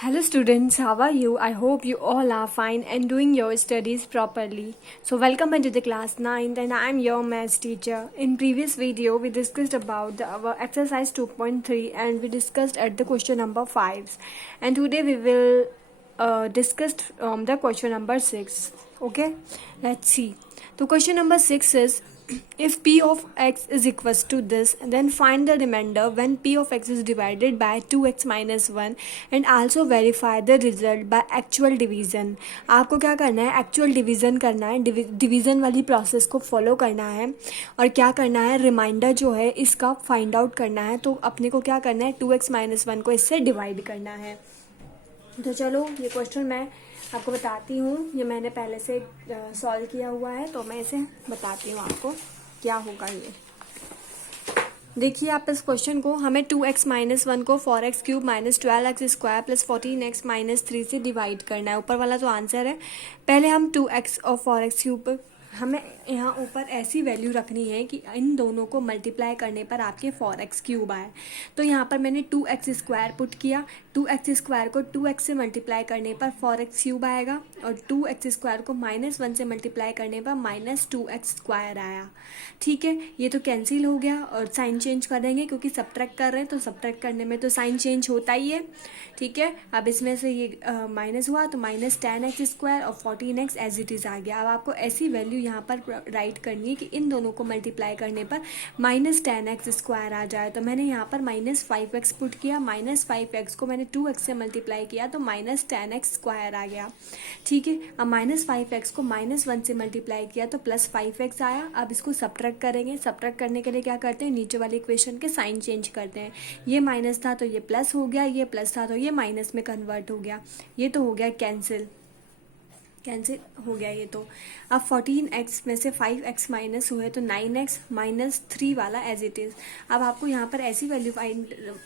Hello students, how are you? I hope you all are fine and doing your studies properly. So welcome into the class 9th and I am your maths teacher. In previous video we discussed about our exercise 2.3 and we discussed at the question number 5. And today we will discuss the question number 6. Okay, let's see. So question number 6 is, if p of x is equals to this, then find the remainder when p of x is divided by 2x minus 1 and also verify the result by actual division. आपको क्या करना है, actual division करना है, division वाली process को follow करना है और क्या करना है, रिमाइंडर जो है इसका फाइंड आउट करना है. तो अपने को क्या करना है, 2x माइनस 1 को इससे डिवाइड करना है. तो चलो ये क्वेश्चन मैं आपको बताती हूँ. ये मैंने पहले से सॉल्व किया हुआ है तो मैं इसे बताती हूँ आपको क्या होगा. ये देखिए आप इस क्वेश्चन को, हमें 2x माइनस 1 को 4x cube minus 12x square plus 14x minus 3 से डिवाइड करना है. ऊपर वाला जो आंसर है, पहले हम 2x और 4x क्यूब, हमें यहाँ ऊपर ऐसी वैल्यू रखनी है कि इन दोनों को मल्टीप्लाई करने पर आपके 4x क्यूब आए. तो यहाँ पर मैंने 2x स्क्वायर पुट किया. 2x स्क्वायर को 2x से मल्टीप्लाई करने पर 4x क्यूब आएगा और 2x स्क्वायर को माइनस 1 से मल्टीप्लाई करने पर माइनस 2x स्क्वायर आया. ठीक है, ये तो कैंसिल हो गया और साइन चेंज कर देंगे क्योंकि सब्ट्रैक्ट कर रहे हैं तो सब्ट्रैक्ट करने में तो साइन चेंज होता ही है. ठीक है, अब इसमें से ये माइनस हुआ तो माइनस 10x स्क्वायर और 14x एज इट इज़ आ गया. अब आपको ऐसी वैल्यू यहाँ पर राइट करनी है कि इन दोनों को मल्टीप्लाई करने पर माइनस 10x स्क्वायर आ जाए. तो मैंने यहाँ पर माइनस 5x पुट किया. माइनस 5x को मैंने 2x से मल्टीप्लाई किया तो माइनस 10x स्क्वायर आ गया. ठीक है, अब माइनस 5x को माइनस 1 से मल्टीप्लाई किया तो प्लस 5x आया. अब इसको सब्ट्रैक्ट करेंगे. सब्ट्रैक्ट करने के लिए क्या करते हैं, नीचे वाले इक्वेशन के साइन चेंज करते हैं. ये माइनस था तो ये प्लस हो गया, ये प्लस था तो ये माइनस में कन्वर्ट हो गया. ये तो हो गया कैंसिल हो गया ये तो. अब 14x में से 5x माइनस हुए तो 9x माइनस 3 वाला एज इट इज़. अब आपको यहाँ पर ऐसी वैल्यू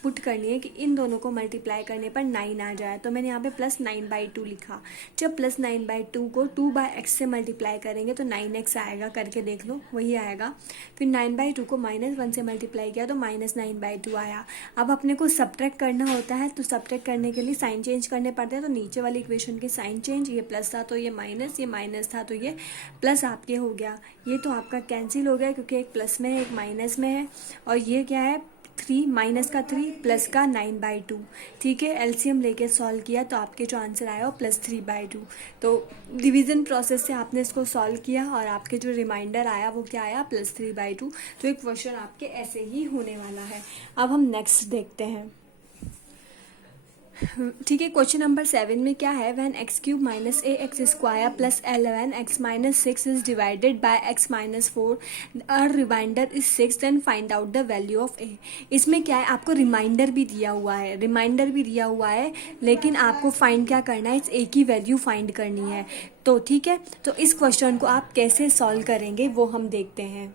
पुट करनी है कि इन दोनों को मल्टीप्लाई करने पर 9 आ जाए. तो मैंने यहाँ पे प्लस 9/2 लिखा. जब प्लस 9/2 को 2/x से मल्टीप्लाई करेंगे तो 9x आएगा. करके देख लो, वही आएगा. फिर 9/2 को माइनस 1 से मल्टीप्लाई किया तो माइनस 9/2 आया. अब अपने को सब्ट्रैक्ट करना होता है तो सब्ट्रैक्ट करने के लिए साइन चेंज करने पड़ते हैं. तो नीचे वाली इक्वेशन के साइन चेंज, ये प्लस था तो ये माइनस, ये माइनस था तो ये प्लस आपके हो गया. ये तो आपका कैंसिल हो गया क्योंकि एक प्लस में है एक माइनस में है. और ये क्या है, 3 माइनस का 3 प्लस का 9/2. ठीक है, एलसीएम लेके सॉल्व किया तो आपके जो आंसर आया वो प्लस 3/2. तो डिवीज़न प्रोसेस से आपने इसको सॉल्व किया और आपके जो रिमाइंडर आया वो क्या आया, प्लस 3/2. तो एक क्वेश्चन आपके ऐसे ही होने वाला है. अब हम नेक्स्ट देखते हैं. ठीक है, क्वेश्चन नंबर 7 में क्या है, when x cube minus ax square plus 11x minus 6 is divided by x minus 4, और remainder is 6, then find out the value of a. इसमें क्या है, आपको रिमाइंडर भी दिया हुआ है लेकिन आपको फाइंड क्या करना है, इस a की वैल्यू फाइंड करनी है. तो ठीक है, तो इस क्वेश्चन को आप कैसे सॉल्व करेंगे वो हम देखते हैं.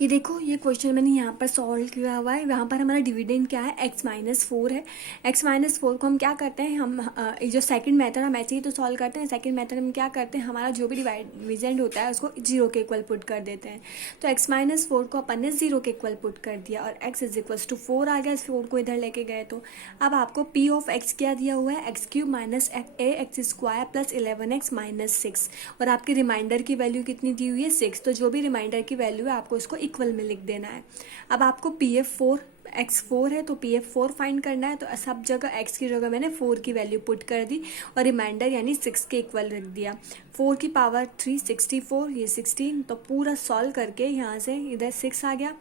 ये देखो, ये क्वेश्चन मैंने यहाँ पर सॉल्व किया हुआ है. यहाँ पर हमारा डिविडेंड क्या है, x माइनस 4 है. x माइनस 4 को हम क्या करते हैं, हम जो सेकंड मेथड हम ऐसे ही तो सॉल्व करते हैं. सेकंड मेथड में क्या करते हैं, हमारा जो भी डिविडेंड होता है उसको 0 के इक्वल पुट कर देते हैं. तो x माइनस 4 को अपन ने 0 के इक्वल पुट कर दिया और x इज इक्वल्स टू 4 आ गया. इस 4 को इधर लेके गए तो अब आपको p ऑफ x क्या दिया हुआ है, x cube minus ax square plus 11x minus 6, और आपकी रिमाइंडर की वैल्यू कितनी दी हुई है, 6. तो जो भी रिमाइंडर की वैल्यू है आपको इसको इक्वल में लिख देना है. अब आपको pf4 x4 है तो pf4 फाइंड करना है. तो सब जगह x की जगह मैंने 4 की वैल्यू पुट कर दी और रिमाइंडर यानी 6 के इक्वल रख दिया. 4 की पावर 3 64, ये 16. तो पूरा सॉल्व करके यहाँ से इधर 6 आ गया.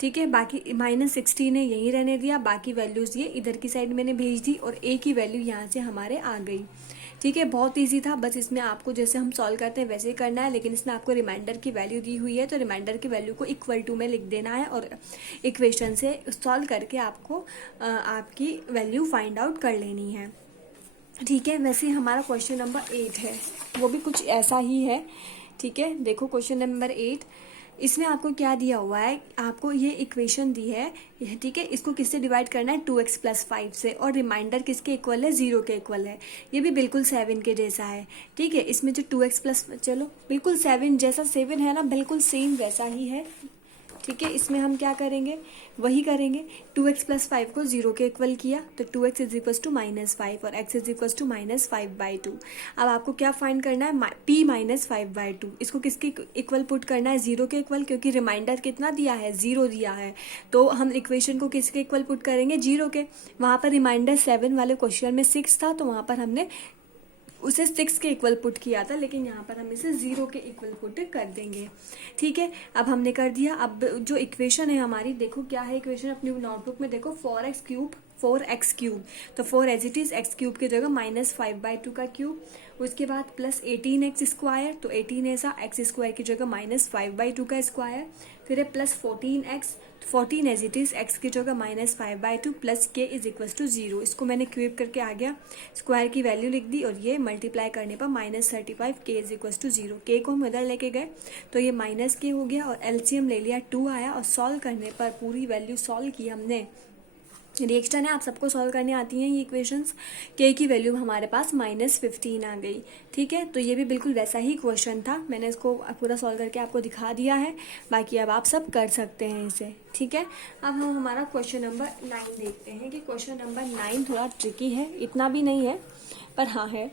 ठीक है, बाकी माइनस 16 है यहीं रहने दिया. बाकी वैल्यूज़ ये इधर की साइड मैंने भेज दी और a की वैल्यू यहाँ से हमारे आ गई. ठीक है, बहुत इजी था. बस इसमें आपको जैसे हम सॉल्व करते हैं वैसे ही करना है, लेकिन इसमें आपको रिमाइंडर की वैल्यू दी हुई है तो रिमाइंडर की वैल्यू को इक्वल टू में लिख देना है और इक्वेशन से सॉल्व करके आपको आपकी वैल्यू फाइंड आउट कर लेनी है. ठीक है, वैसे हमारा क्वेश्चन नंबर 8 है, वो भी कुछ ऐसा ही है. ठीक है, देखो क्वेश्चन नंबर 8, इसमें आपको क्या दिया हुआ है, आपको ये इक्वेशन दी है. ठीक है, इसको किससे डिवाइड करना है, 2x प्लस 5 से, और रिमाइंडर किसके इक्वल है, 0 के इक्वल है. ये भी बिल्कुल 7 के जैसा है. ठीक है, इसमें जो 2x प्लस, चलो बिल्कुल 7 जैसा 7 है ना, बिल्कुल सेम वैसा ही है. ठीक है, इसमें हम क्या करेंगे, वही करेंगे। 2x + 5 को 0 के इक्वल किया तो 2x = -5 और x = -5/2। अब आपको क्या फाइंड करना है, p - 5/2। इसको किसके इक्वल पुट करना है, 0 के इक्वल, क्योंकि रिमाइंडर कितना दिया है, 0 दिया है। तो हम इक्वेशन को किसके इक्वल पुट करेंगे, 0 के। वहाँ पर रिमाइंडर 7 वाले क्वेश्चन में 6 था, तो वहाँ पर हमने उसे 6 के इक्वल पुट किया था, लेकिन यहाँ पर हम इसे 0 के इक्वल पुट कर देंगे। ठीक है, अब हमने कर दिया। अब जो इक्वेशन है हमारी, देखो क्या है इक्वेशन, अपनी नोटबुक में देखो, 4x3, तो 4 एज इट इज, x³ की जगह -5/2 का क्यूब, उसके बाद प्लस 18x², तो 18 ऐसा, x² की जगह -5/2 का स्क्वायर, फिर है plus 14 as it is, x की जगह -5/2 प्लस k = 0। इसको मैंने क्यूब करके आ गया, स्क्वायर की वैल्यू लिख दी और ये मल्टीप्लाई करने पर -35 k = 0। k को हम इधर लेके गए तो ये -k हो गया और एलसीएम ले लिया, 2 आया और सॉल्व करने पर पूरी वैल्यू सॉल्व की हमने। रिएक्शन है, आप सबको सॉल्व करने आती हैं ये इक्वेशंस। k की वैल्यू हमारे पास -15 आ गई। ठीक है, तो ये भी बिल्कुल वैसा ही क्वेश्चन था, मैंने इसको पूरा सॉल्व करके आपको दिखा दिया है। बाकी अब आप सब कर सकते हैं इसे। ठीक है, अब हम हमारा क्वेश्चन नंबर 9 देखते हैं कि क्वेश्चन नंबर 9 थोड़ा ट्रिकी है, इतना भी नहीं है पर हाँ है।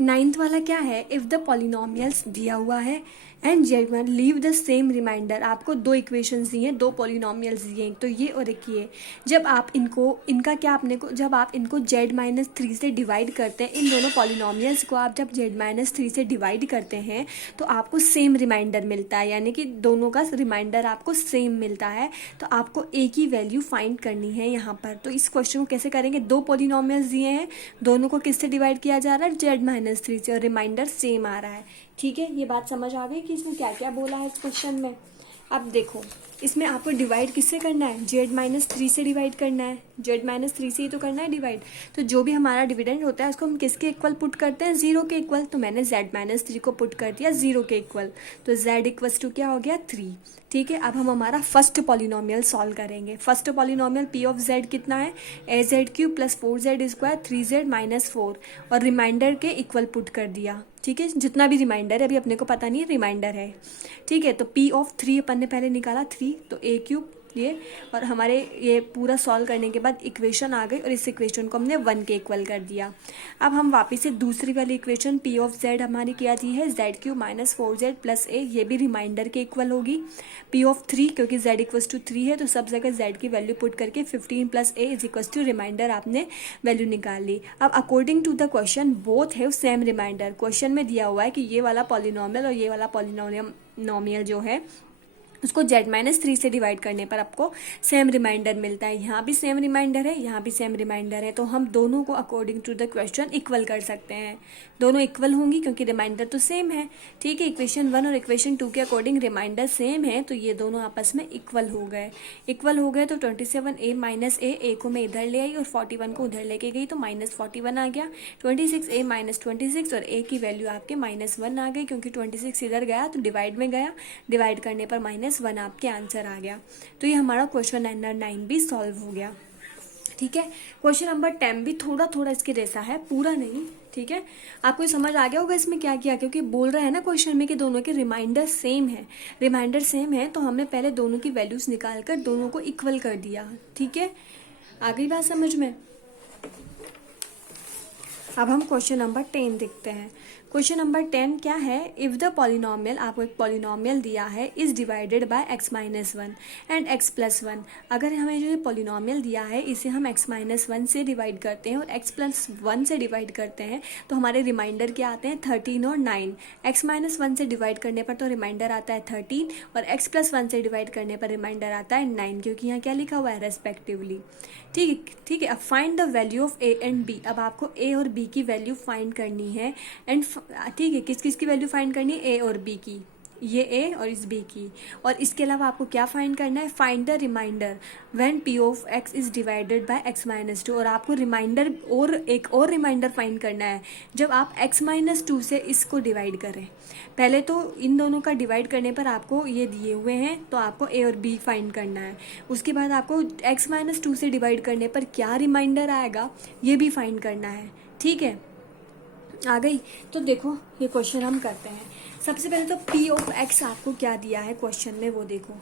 9th वाला क्या है, इफ़ द पॉलिनोमियल्स दिया हुआ है and z1 leave the same remainder. आपको 2 इक्वेशंस दिए हैं, 2 पॉलिनोमियल्स दिए हैं, तो ये और एक ये। जब आप इनका क्या अपने को, जब आप इनको z-3 से डिवाइड करते हैं, इन दोनों पॉलिनोमियल्स को आप जब z-3 से डिवाइड करते हैं तो आपको सेम रिमाइंडर मिलता है, यानी कि दोनों का रिमाइंडर आपको सेम मिलता है। तो आपको a की वैल्यू फाइंड करनी है यहाँ पर। तो इस क्वेश्चन को कैसे करेंगे, 2 पॉलिनोमियल्स दिए हैं, दोनों को किससे डिवाइड किया जा रहा है, z-3 से, और रिमाइंडर सेम आ रहा है। ठीक है, ये बात समझ आ गई कि इसमें क्या क्या बोला है इस क्वेश्चन में। अब देखो, इसमें आपको डिवाइड किससे करना है, z-3 से डिवाइड करना है, z-3 से ही तो करना है डिवाइड। तो जो भी हमारा डिविडेंड होता है उसको हम किसके इक्वल पुट करते हैं, 0 के इक्वल। तो मैंने z-3 को पुट कर दिया 0 के इक्वल, तो z = क्या हो गया, 3। ठीक है, अब हम हमारा फर्स्ट पॉलिनोमियल सॉल्व करेंगे। First polynomial p of z कितना है, az³ + 4z² 3z - 4, और रिमाइंडर के इक्वल पुट कर दिया। ठीक है, जितना भी रिमाइंडर है, अभी अपने को पता नहीं है, रिमाइंडर है। ठीक है, तो p ऑफ 3 अपन ने पहले निकाला 3, तो a³ ये, और हमारे ये पूरा सॉल्व करने के बाद इक्वेशन आ गई और इस इक्वेशन को हमने 1 के इक्वल कर दिया। अब हम वापस से दूसरी वाली इक्वेशन p ऑफ z हमारी क्या थी है, z³ - 4z + a, ये भी रिमाइंडर के इक्वल होगी। p ऑफ 3, क्योंकि z = 3 है तो सब जगह z की वैल्यू पुट करके 15 + a = रिमाइंडर आपने वैल्यू निकाल ली। अब according to the question both have same remainder. Question में दिया हुआ है कि ये वाला पॉलिनोमियल और ये वाला पॉलिनोमियल जो है उसको z-3 से डिवाइड करने पर आपको सेम रिमाइंडर मिलता है। यहाँ भी सेम रिमाइंडर है, यहाँ भी सेम रिमाइंडर है, तो हम दोनों को according to the question equal कर सकते हैं। दोनों इक्वल होंगी क्योंकि रिमाइंडर तो सेम है। ठीक है, इक्वेशन 1 और इक्वेशन 2 के अकॉर्डिंग रिमाइंडर सेम है, तो ये दोनों आपस में इक्वल हो गए। तो 27a - a को मैं इधर ले आई और 41 को उधर लेके गई, तो -41 आ गया। 26a - 26 और a की वैल्यू आपके -1 आ गई, क्योंकि 26 इधर गया तो डिवाइड में गया, डिवाइड करने पर -1 आपके आंसर आ गया। तो ये हमारा क्वेश्चन नंबर 9 भी सॉल्व हो गया। ठीक है, क्वेश्चन नंबर 10 भी थोड़ा थोड़ा इसके जैसा है, पूरा नहीं। ठीक है, आपको समझ आ गया होगा इसमें क्या किया, क्योंकि बोल रहा है ना क्वेश्चन में कि दोनों के रिमाइंडर सेम है, तो हमने पहले दोनों की वैल्यूज निकाल कर दोनों को इक्वल कर दिया। ठीक है, आ गई बात समझ में। अब हम क्वेश्चन नंबर 10 देखते हैं। क्वेश्चन नंबर 10 क्या है, इफ़ द पॉलिनोमियल, आपको एक पॉलिनोमियल दिया है, is divided by x - 1 and x + 1। अगर हमें जो पॉलिनोमियल दिया है इसे हम x - 1 से डिवाइड करते हैं और x + 1 से डिवाइड करते हैं, तो हमारे रिमाइंडर क्या आते हैं, 13 और 9। x - 1 से डिवाइड करने पर तो रिमाइंडर आता है 13 और x + 1 से डिवाइड करने पर रिमाइंडर आता है 9, क्योंकि यहाँ क्या लिखा हुआ है, रेस्पेक्टिवली। ठीक है, अब find the value of a and b। अब आपको a और b की वैल्यू फाइंड करनी है एंड ठीक है, किस किस की वैल्यू फाइंड करनी है, a और b की, ये a और इस b की। और इसके अलावा आपको क्या फाइंड करना है, find the remainder when p of x is divided by x - 2। और आपको रिमाइंडर और एक और रिमाइंडर फाइंड करना है जब आप x - 2 से इसको डिवाइड करें। पहले तो इन दोनों का डिवाइड करने पर आपको ये दिए हुए हैं, तो आपको a और b फाइंड करना है। उसके बाद आपको x - 2 से डिवाइड करने पर क्या रिमाइंडर आएगा ये भी फाइंड करना है। ठीक है, आ गई। तो देखो ये क्वेश्चन हम करते हैं। सबसे पहले तो p ऑफ x आपको क्या दिया है क्वेश्चन में वो देखो,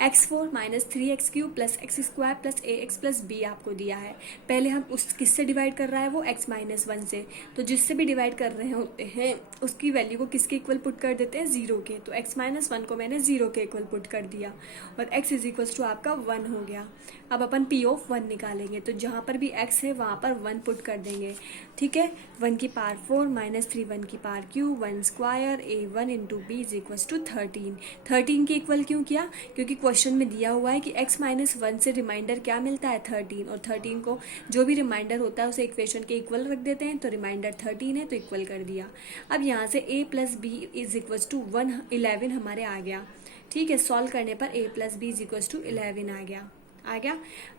x4 minus 3x³ plus x² plus ax plus b आपको दिया है। पहले हम उस किससे डिवाइड कर रहा है वो x माइनस 1 से, तो जिससे भी डिवाइड कर रहे होते हैं उसकी वैल्यू को किसके इक्वल पुट कर देते हैं, 0 के। तो x माइनस 1 को मैंने 0 के इक्वल पुट कर दिया और x इज इक्वल टू आपका 1 हो गया। अब अपन p ऑफ 1 निकालेंगे, तो जहाँ पर भी x है वहाँ पर 1 पुट कर देंगे, ठीक है। 1 की पावर 4 माइनस 3 1 की power cube 1 square a1 into B is equal to 13 के इक्वल क्यों किया, क्योंकि क्वेश्चन में दिया हुआ है कि x माइनस 1 से रिमाइंडर क्या मिलता है 13, और 13 को जो भी रिमाइंडर होता है उसे इक्वेशन के इक्वल रख देते हैं, तो रिमाइंडर 13 है तो इक्वल कर दिया। अब यहाँ से a plus B is equal to 11 हमारे आ गया, ठीक है। सॉल्व करने पर a plus B is equal to 11 आ गया।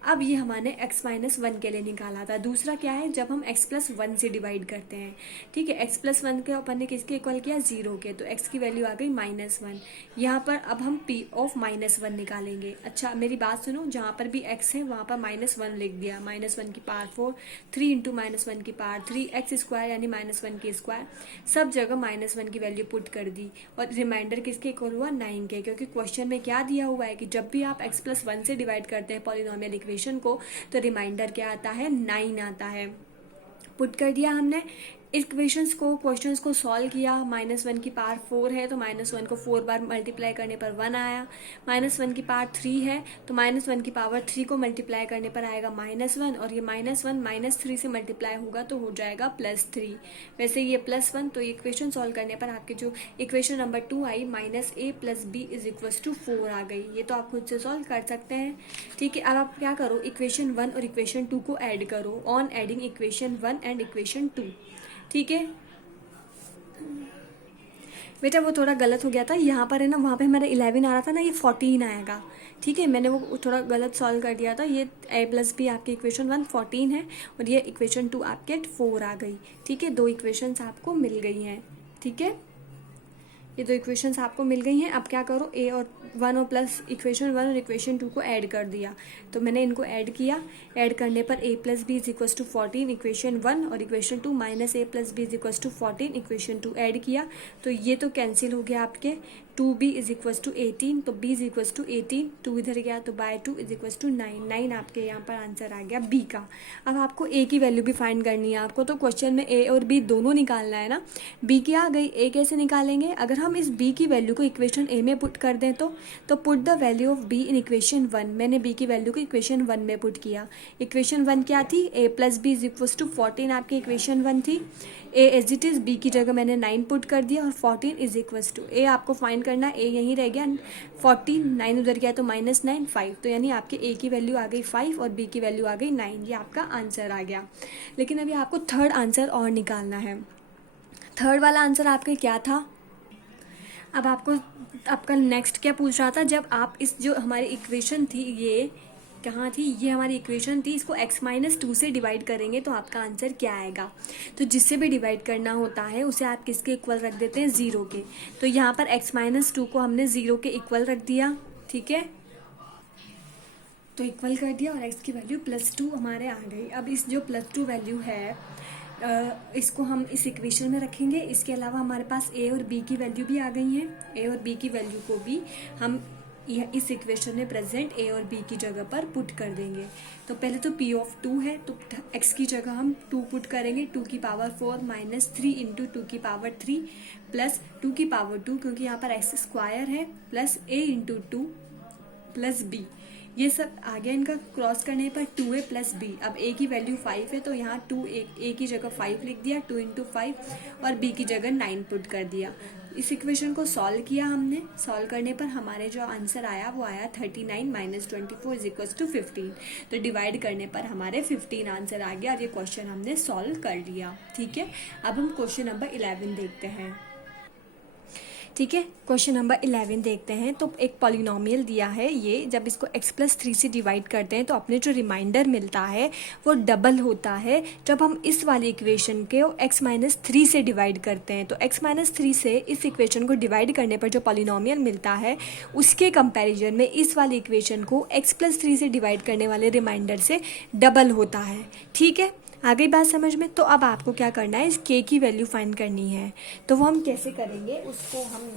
अब ये हमने x माइनस 1 के लिए निकाला था। दूसरा क्या है, जब हम x प्लस 1 से डिवाइड करते हैं, ठीक है। x प्लस 1 के अपन ने किसके इक्वल किया, 0 के, तो x की वैल्यू आ गई -1। यहाँ पर अब हम p ऑफ -1 निकालेंगे। अच्छा मेरी बात सुनो, जहाँ पर भी x है वहाँ पर -1 लिख दिया, -1 की पावर 4 3 इंटू -1 की पावर 3 x² यानी -1 की स्क्वायर, सब जगह -1 की वैल्यू पुट कर दी और रिमाइंडर किसके इक्वल हुआ 9 के, क्योंकि क्वेश्चन में क्या दिया हुआ है कि जब भी आप x प्लस 1 से डिवाइड करते हैं पॉलिनोमियल इक्वेशन को तो रिमाइंडर क्या आता है, 9 आता है। पुट कर दिया हमने इक्वेशंस को, क्वेश्चंस को सॉल्व किया। -1 की पावर 4 है तो -1 को 4 बार मल्टीप्लाई करने पर 1 आया। -1 की पावर 3 है तो -1 की पावर 3 को मल्टीप्लाई करने पर आएगा -1, और ये -1 -3 से मल्टीप्लाई होगा तो हो जाएगा +3। वैसे ये +1, तो ये इक्वेशन सॉल्व करने पर आपके जो इक्वेशन नंबर 2 आई -a plus b is equal to 4 आ गई। ये तो आप खुद से सॉल्व कर सकते हैं, ठीक है। अब आप क्या करो, इक्वेशन 1 और इक्वेशन 2 को ऐड करो on adding equation 1 and equation 2, ठीक है। बेटा वो थोड़ा गलत हो गया था, यहाँ पर है ना, वहाँ पे हमारा 11 आ रहा था ना, ये 14 आएगा, ठीक है। मैंने वो थोड़ा गलत सॉल्व कर दिया था। ये a प्लस बी आपके इक्वेशन 1 14 है और ये इक्वेशन 2 आपके 4 आ गई, ठीक है। 2 इक्वेशंस आपको मिल गई हैं, ठीक है। ये 2 इक्वेशंस आपको मिल गई हैं। अब क्या करो, a और 1 और प्लस इक्वेशन 1 और इक्वेशन 2 को ऐड कर दिया, तो मैंने इनको ऐड किया। ऐड करने पर a plus B is equal to 14 equation 1 और equation 2 minus a plus B is equal to 14 equation 2 add किया, तो ये तो कैंसिल हो गया आपके। 2b इज इक्वल टू 18, तो b इज इक्वल टू 18, 2 इधर गया तो बाय 2 इज इक्वल टू 9 आपके यहाँ पर आंसर आ गया b का। अब आपको a की वैल्यू भी फाइंड करनी है। आपको तो क्वेश्चन में a और b दोनों निकालना है ना। b की आ गई, a कैसे निकालेंगे, अगर हम इस b की वैल्यू को इक्वेशन a में पुट कर दें तो put the value of b in equation 1। मैंने b की वैल्यू को इक्वेशन 1 में पुट किया। इक्वेशन 1 क्या थी, a plus B is equal to 14 आपकी इक्वेशन 1 थी। a as it is, b की जगह मैंने 9 पुट कर दिया और 14 इज इक्वल टू a आपको फाइंड करना है। a यहीं रह गया, 14 9 उधर गया तो -9 5, तो यानी आपके a की वैल्यू आ गई 5 और b की वैल्यू आ गई 9। ये आपका आंसर आ गया। लेकिन अभी आपको थर्ड आंसर और निकालना है। थर्ड वाला आंसर आपका क्या था, अब आपका नेक्स्ट क्या पूछ रहा था, जब आप इस जो हमारी इक्वेशन थी, ये कहाँ थी, ये हमारी इक्वेशन थी, इसको x माइनस 2 से डिवाइड करेंगे तो आपका आंसर क्या आएगा। तो जिससे भी डिवाइड करना होता है उसे आप किसके इक्वल रख देते हैं, 0 के। तो यहाँ पर x माइनस 2 को हमने 0 के इक्वल रख दिया, ठीक है। तो इक्वल कर दिया और x की वैल्यू +2 हमारे आ गई। अब इस जो +2 वैल्यू है इसको हम इस इक्वेशन में रखेंगे। इसके अलावा हमारे पास a और b की वैल्यू भी आ गई है। a और b की वैल्यू को भी हम इस इक्वेशन में प्रेजेंट a और b की जगह पर पुट कर देंगे। तो पहले तो p ऑफ 2 है तो x की जगह हम 2 पुट करेंगे। 2 की पावर 4 माइनस 3 इंटू 2 की पावर 3 प्लस 2 की पावर 2, क्योंकि यहाँ पर x स्क्वायर है, plus a into 2 plus b। ये सब आ गया, इनका क्रॉस करने पर 2a प्लस b। अब a की वैल्यू 5 है तो यहाँ 2 a की जगह 5 लिख दिया, 2 इंटू 5 और b की जगह 9 पुट कर दिया। इस इक्वेशन को सॉल्व किया हमने। सॉल्व करने पर हमारे जो आंसर आया वो आया 39 माइनस 24 इज इक्वल टू 15। तो डिवाइड करने पर हमारे 15 आंसर आ गया और ये क्वेश्चन हमने सॉल्व कर लिया, ठीक है। अब हम क्वेश्चन नंबर 11 देखते हैं, ठीक है। क्वेश्चन नंबर 11 देखते हैं। तो एक पॉलिनोमियल दिया है, ये जब इसको x प्लस 3 से डिवाइड करते हैं तो अपने जो रिमाइंडर मिलता है वो डबल होता है जब हम इस वाली इक्वेशन के x माइनस 3 से डिवाइड करते हैं। तो x माइनस 3 से इस इक्वेशन को डिवाइड करने पर जो पॉलिनोमियल मिलता है उसके कंपैरिजन में इस वाली इक्वेशन को x प्लस 3 से डिवाइड करने वाले रिमाइंडर से डबल होता है, ठीक है। आ गई बात समझ में? तो अब आपको क्या करना है, इस के की वैल्यू फाइंड करनी है। तो वो हम कैसे करेंगे उसको हम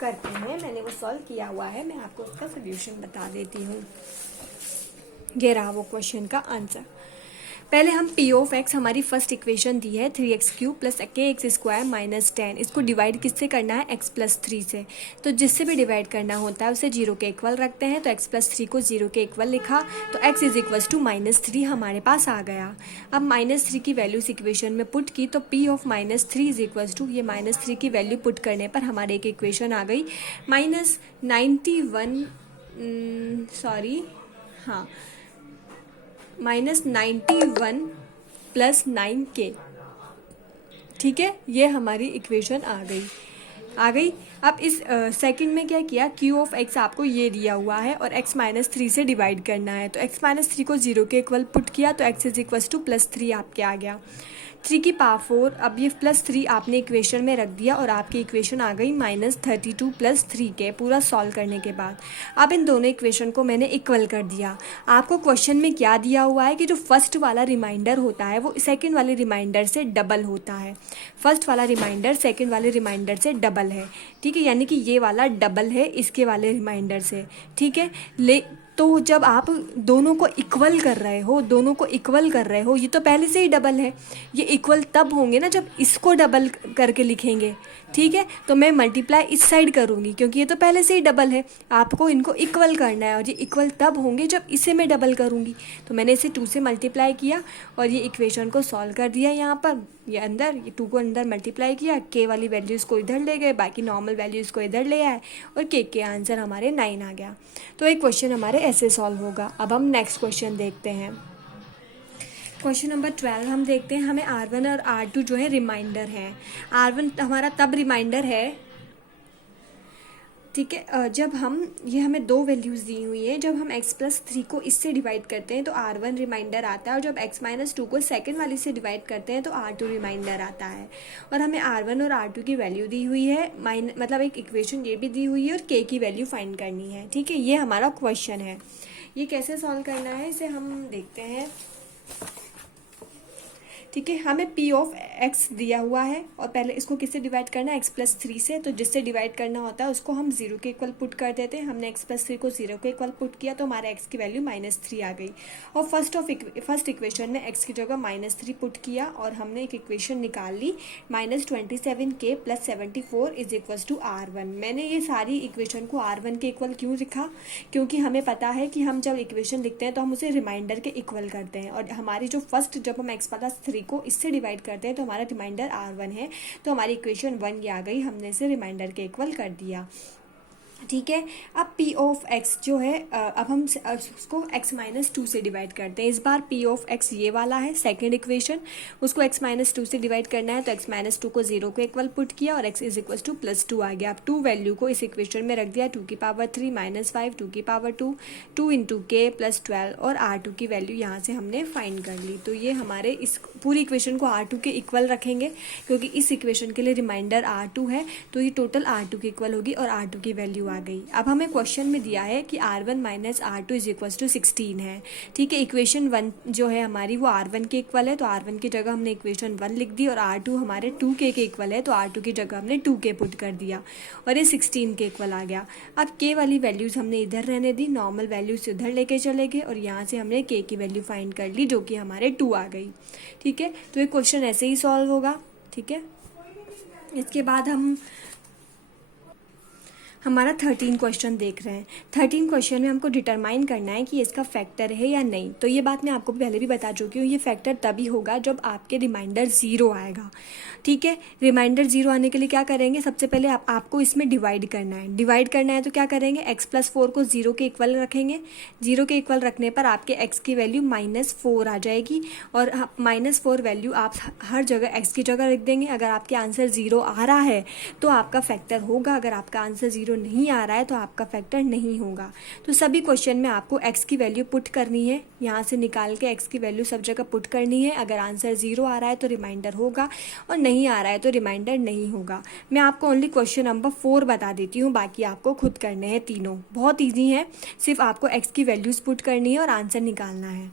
करते हैं। मैंने वो सॉल्व किया हुआ है, मैं आपको उसका सोल्यूशन बता देती हूँ। ये रहा वो क्वेश्चन का आंसर। पहले हम पी ऑफ एक्स, हमारी फर्स्ट इक्वेशन दी है 3x³ प्लस के एक्स स्क्वायर माइनस 10। इसको डिवाइड किससे करना है, x प्लस 3 से। तो जिससे भी डिवाइड करना होता है उसे 0 के इक्वल रखते हैं। तो x प्लस 3 को 0 के इक्वल लिखा, तो x इज इक्वल टू -3 हमारे पास आ गया। अब -3 की वैल्यू इस इक्वेशन में पुट की, तो p of -3 is equal to, ये -3 की वैल्यू पुट करने पर हमारे एक इक्वेशन आ गई -91, सॉरी हाँ -91 प्लस 9k। ठीक है, ये हमारी इक्वेशन आ गई। अब इस सेकंड में क्या किया, q ऑफ x आपको ये दिया हुआ है और x -3 से डिवाइड करना है। तो x -3 को 0 के इक्वल पुट किया, तो x इज इक्वल टू +3 आपके आ गया। 3 की पावर 4, अब ये +3 आपने इक्वेशन में रख दिया और आपकी इक्वेशन आ गई -32 प्लस 3k, पूरा सॉल्व करने के बाद। अब इन दोनों इक्वेशन को मैंने इक्वल कर दिया। आपको क्वेश्चन में क्या दिया हुआ है कि जो फर्स्ट वाला रिमाइंडर होता है वो सेकंड वाले रिमाइंडर से डबल होता है। फर्स्ट वाला रिमाइंडर सेकंड वाले रिमाइंडर से डबल है। ठीक है, यानी कि ये वाला डबल है इसके वाले रिमाइंडर से। ठीक है, तो जब आप दोनों को इक्वल कर रहे हो, ये तो पहले से ही डबल है। ये इक्वल तब होंगे ना जब इसको डबल करके लिखेंगे। ठीक है, तो मैं मल्टीप्लाई इस साइड करूँगी क्योंकि ये तो पहले से ही डबल है। आपको इनको इक्वल करना है और ये इक्वल तब होंगे जब इसे मैं डबल करूँगी। तो मैंने इसे 2 से मल्टीप्लाई किया और ये इक्वेशन को सॉल्व कर दिया। यहाँ पर ये अंदर, ये 2 को अंदर मल्टीप्लाई किया, के वाली वैल्यूज़ को इधर ले गए, बाकी नॉर्मल वैल्यूज़ को इधर ले आए और के आंसर हमारे 9 आ गया। तो एक क्वेश्चन हमारे ऐसे सॉल्व होगा। अब हम नेक्स्ट क्वेश्चन देखते हैं। क्वेश्चन नंबर 12 हम देखते हैं। हमें R1 और R2 जो है रिमाइंडर है। R1 हमारा तब रिमाइंडर है, ठीक है, जब ये हमें 2 वैल्यूज़ दी हुई है। जब हम x प्लस 3 को इससे डिवाइड करते हैं तो R1 रिमाइंडर आता है, और जब x माइनस 2 को सेकंड वाली से डिवाइड करते हैं तो R2 रिमाइंडर आता है। और हमें R1 और R2 की वैल्यू दी हुई है, मतलब एक इक्वेशन ये भी दी हुई है और k की वैल्यू फाइंड करनी है। ठीक है, ये हमारा क्वेश्चन है। ये कैसे सॉल्व करना है इसे हम देखते हैं। ठीक है, हमें p ऑफ x दिया हुआ है और पहले इसको किससे डिवाइड करना है, x प्लस 3 से। तो जिससे डिवाइड करना होता है उसको हम 0 के इक्वल पुट कर देते हैं। हमने x प्लस 3 को 0 के इक्वल पुट किया तो हमारे x की वैल्यू -3 आ गई। और फर्स्ट इक्वेशन में x की जगह -3 पुट किया और हमने एक इक्वेशन निकाल ली, -27k plus 74 is equal to R1। मैंने ये सारी इक्वेशन को R1 के इक्वल क्यों लिखा, क्योंकि हमें पता है कि हम जब इक्वेशन लिखते हैं तो हम उसे रिमाइंडर के इक्वल करते हैं। और हमारी जो फर्स्ट, जब हम x प्लस 3 को इससे डिवाइड करते हैं तो हमारा रिमाइंडर R1 है। तो हमारी इक्वेशन 1 ये आ गई, हमने इसे रिमाइंडर के इक्वल कर दिया। ठीक है, अब p ऑफ x जो है, अब हम उसको x माइनस 2 से डिवाइड करते हैं। इस बार p ऑफ x ये वाला है सेकंड इक्वेशन, उसको x माइनस 2 से डिवाइड करना है। तो x माइनस 2 को 0 के इक्वल पुट किया और x इज इक्वल टू +2 आ गया। अब 2 वैल्यू को इस इक्वेशन में रख दिया, 2 की पावर 3 - 5, 2 की पावर 2, 2 इंटू k प्लस 12 और R2 की वैल्यू यहाँ से हमने फाइंड कर ली। तो ये हमारे इस पूरी इक्वेशन को R2 के इक्वल रखेंगे क्योंकि इस इक्वेशन के लिए रिमाइंडर R2 है, तो ये टोटल R2 के इक्वल होगी और R2 की वैल्यू आ गई। अब हमें क्वेश्चन में दिया है कि R1 minus R2 is equal to 16 है। ठीक है, इक्वेशन 1 जो है हमारी वो R1 के इक्वल है, तो R1 की जगह हमने इक्वेशन 1 लिख दी और R2 हमारे 2k के इक्वल है, तो R2 की जगह हमने 2k पुट कर दिया और ये 16 के इक्वल आ गया। अब k वाली वैल्यूज़ हमने इधर रहने दी, नॉर्मल वैल्यूज इधर लेके चले गए और यहाँ से हमने k की वैल्यू फाइंड कर ली जो कि हमारे 2 आ गई। ठीक है, तो ये क्वेश्चन ऐसे ही सॉल्व होगा। ठीक है, इसके बाद हमारा 13 क्वेश्चन देख रहे हैं। 13 क्वेश्चन में हमको डिटरमाइन करना है कि इसका फैक्टर है या नहीं। तो ये बात मैं आपको पहले भी बता चुकी हूँ, ये फैक्टर तभी होगा जब आपके रिमाइंडर 0 आएगा। ठीक है, रिमाइंडर 0 आने के लिए क्या करेंगे, सबसे पहले आपको इसमें डिवाइड करना है। तो क्या करेंगे, x प्लस 4 को 0 के इक्वल रखेंगे। 0 के इक्वल रखने पर आपके x की वैल्यू -4 आ जाएगी और -4 वैल्यू आप हर जगह x की जगह रख देंगे। अगर आपके आंसर 0 आ रहा है तो आपका फैक्टर होगा, अगर आपका आंसर 0 नहीं आ रहा है तो आपका फैक्टर नहीं होगा। तो सभी क्वेश्चन में आपको x की वैल्यू पुट करनी है, यहाँ से निकाल के x की वैल्यू सब जगह पुट करनी है। अगर आंसर 0 आ रहा है तो रिमाइंडर होगा और नहीं आ रहा है तो रिमाइंडर नहीं होगा। मैं आपको ओनली क्वेश्चन नंबर 4 बता देती हूँ, बाकी आपको खुद करने हैं। तीनों बहुत ईजी है, सिर्फ आपको x की वैल्यूज पुट करनी है और आंसर निकालना है।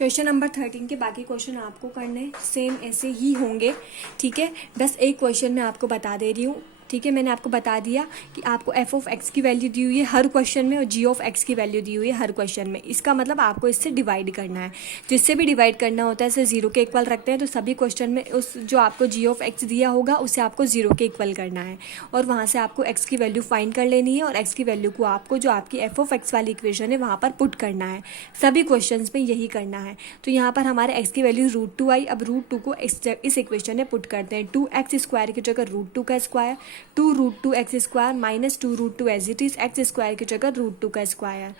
क्वेश्चन नंबर 13 के बाकी क्वेश्चन आपको करने सेम ऐसे ही होंगे, ठीक है। बस एक क्वेश्चन मैं आपको बता दे रही हूँ, ठीक है। मैंने आपको बता दिया कि आपको एफ ऑफ एक्स की वैल्यू दी हुई है हर क्वेश्चन में और जी ऑफ एक्स की वैल्यू दी हुई है हर क्वेश्चन में। इसका मतलब आपको इससे डिवाइड करना है, जिससे भी डिवाइड करना होता है इसे जीरो के इक्वल रखते हैं। तो सभी क्वेश्चन में उस जो आपको जी ऑफ एक्स दिया होगा उसे आपको जीरो के इक्वल करना है और वहाँ से आपको एक्स की वैल्यू फाइंड कर लेनी है और एक्स की वैल्यू को आपको जो आपकी एफ ऑफ एक्स वाली इक्वेशन है वहाँ पर पुट करना है। सभी क्वेश्चन में यही करना है। तो यहाँ पर हमारे एक्स की वैल्यू √2 आई। अब √2 को इस इक्वेशन में पुट करते हैं। 2x² की जगह √2 का square, 2√2 X square minus 2√2 as it is X square की जगह √2 का square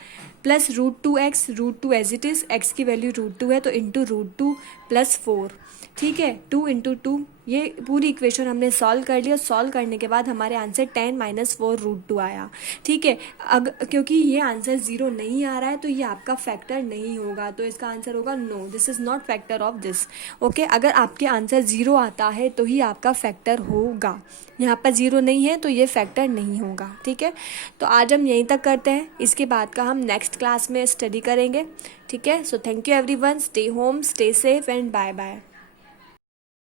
plus √2 as it is X की वैल्यू √2 है तो इंटू √2 प्लस 4, ठीक है। 2 × 2 ये पूरी इक्वेशन हमने सॉल्व कर लिया। सॉल्व करने के बाद हमारे आंसर 10 - 4 √2 आया, ठीक है। क्योंकि ये आंसर 0 नहीं आ रहा है तो ये आपका फैक्टर नहीं होगा, तो इसका आंसर होगा no, this is not factor of this, okay. अगर आपके आंसर 0 आता है तो ही आपका फैक्टर होगा, यहाँ पर 0 नहीं है तो ये फैक्टर नहीं होगा, ठीक है। तो आज हम यहीं तक करते हैं, इसके बाद का हम नेक्स्ट क्लास में स्टडी करेंगे, ठीक है। So thank you everyone, stay home, stay safe and bye bye.